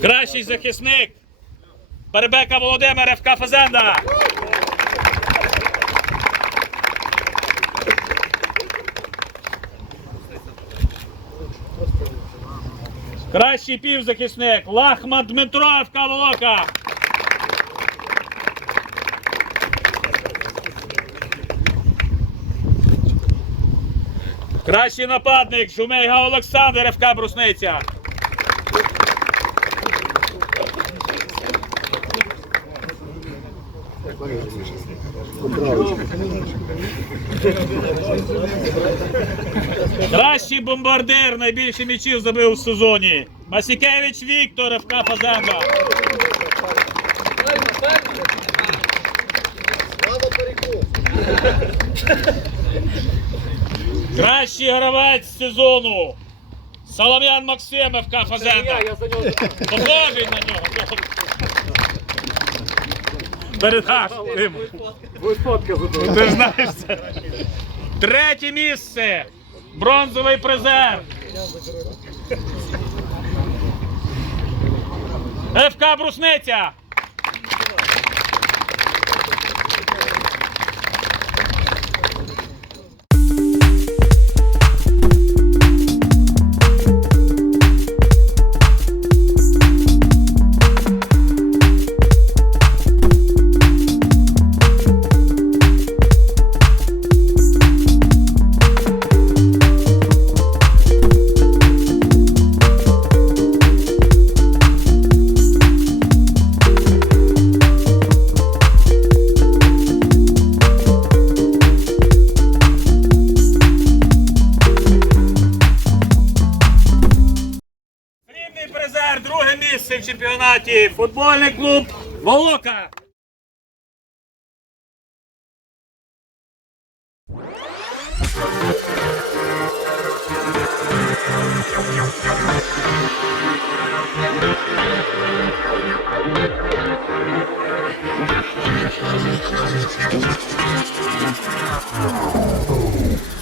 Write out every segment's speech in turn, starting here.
Кращий захисник. Перебека Володимир ФК Фазенда. Кращий півзахисник. Лахман Дмитро ФК Волока. Кращий нападник Жумейга Олександр ФК Брусниця. Кращий бомбардир найбільше м'ячів забив у сезоні. Масікевич Віктор ФК Фазенда. Кращий гравець сезону. Солом'ян Максим ФК Фазенда. Похожий на нього. Передаш. Тим. Ти ж знаєш це. Третє місце. Бронзовий призер. ФК Брусниця. друге місце в чемпіонаті. Футбольний клуб Волока. Oh.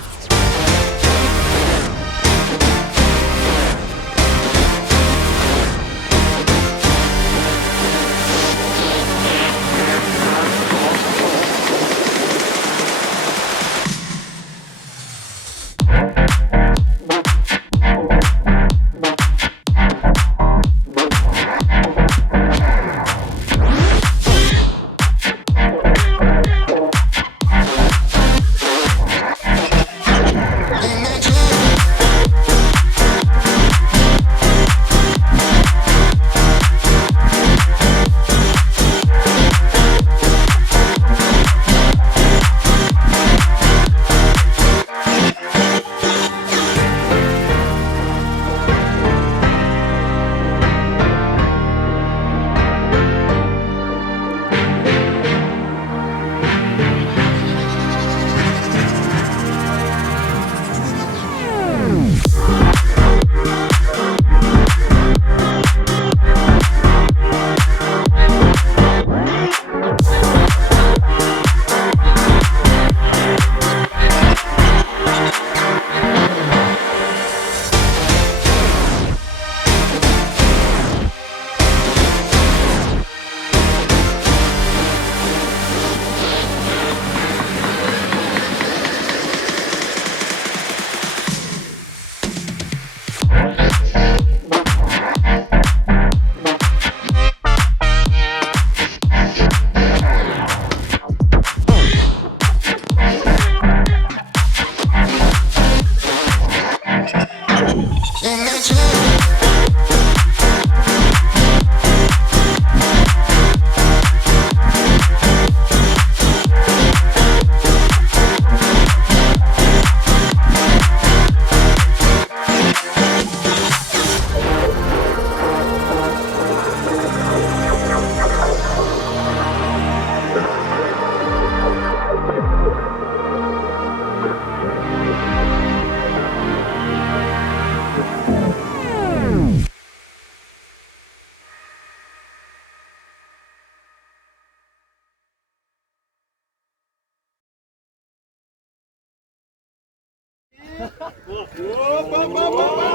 Opa, opa, opa, opa.